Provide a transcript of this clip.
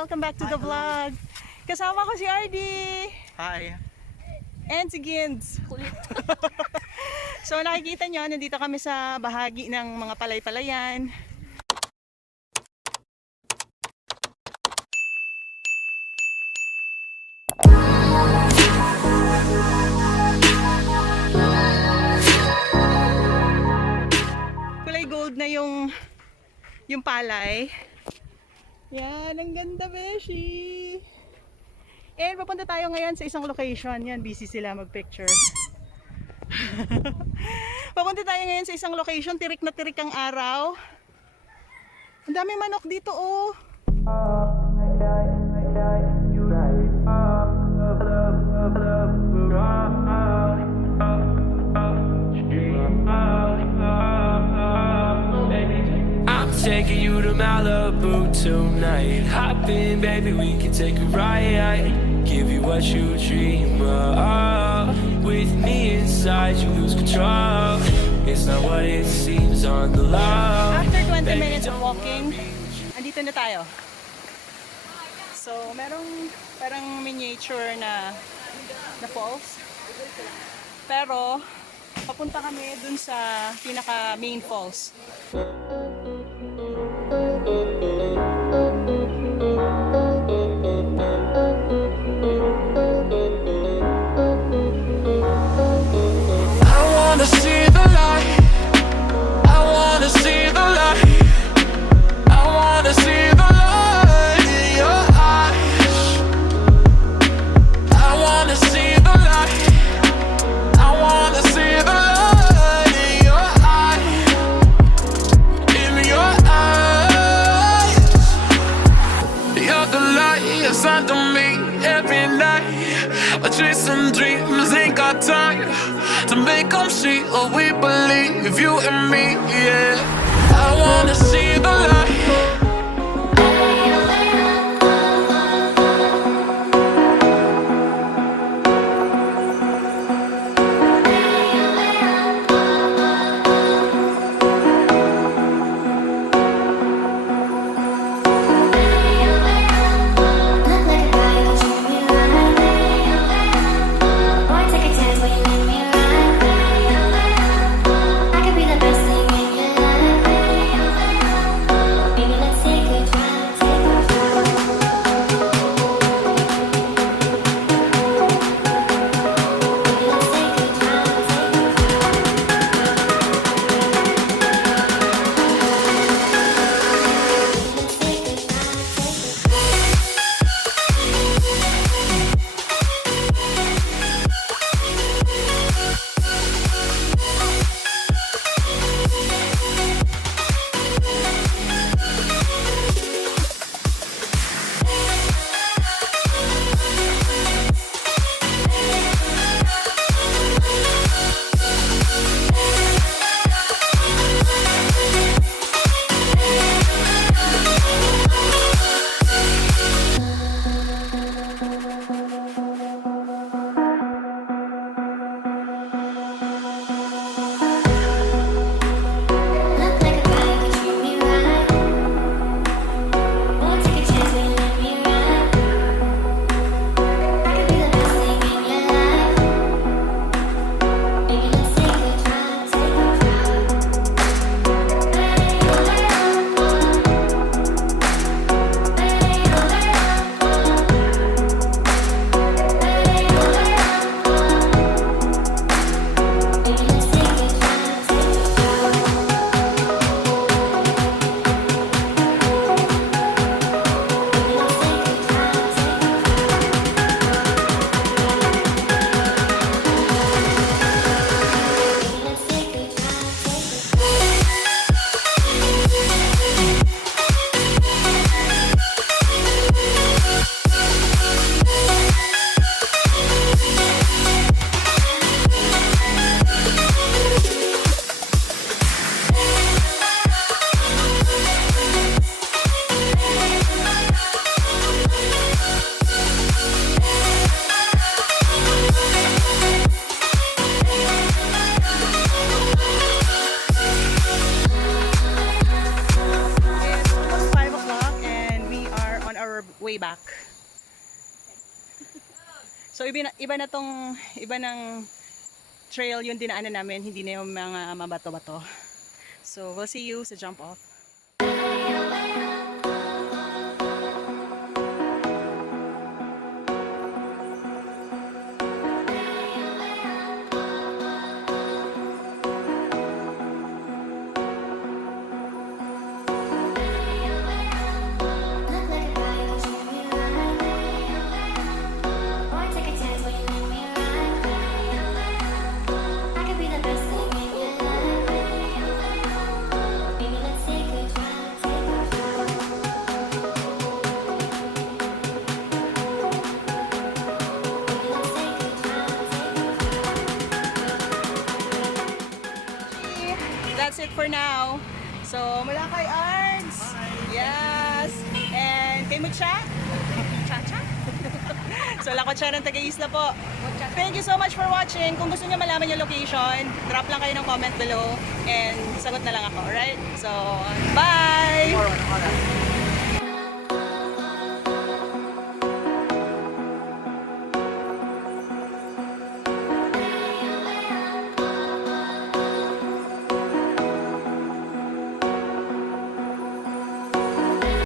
Welcome back to the vlog. Kasama ko si RD. Hi. And si Ginz. So nakikita nyo, nandito kami sa bahagi ng mga palay-palayan. Kulay gold na yung palay. Yan, ang ganda, beshi. And papunta tayo ngayon sa isang location. Yan, busy sila mag-picture. Papunta tayo ngayon sa isang location. Tirik na tirik ang araw. Ang daming manok dito, oh. Taking you to Malibu tonight. Hop in, baby, we can take a ride. Give you what you dream of. With me inside, you lose control. It's not what it seems on the low. After 20 minutes of walking, andito na tayo. So, merong parang miniature na falls. Pero, papunta kami dun sa pinaka main falls. Chasing dreams, ain't got time to make them see what we believe, you and me, yeah. I wanna see the light. Baby, let's or way back? So iba na tong, iba ng trail yung dinaanan namin, hindi na yung mga mabato-bato. So we'll see you sa jump off. That's it for now. So, mula kay Arns. Yes. And kay Mucha. Chacha. So, lakot siya ng taga-isla po. Thank you so much for watching. Kung gusto niyo malaman yung location, drop lang kayo ng comment below and sagot na lang ako, alright? So, bye!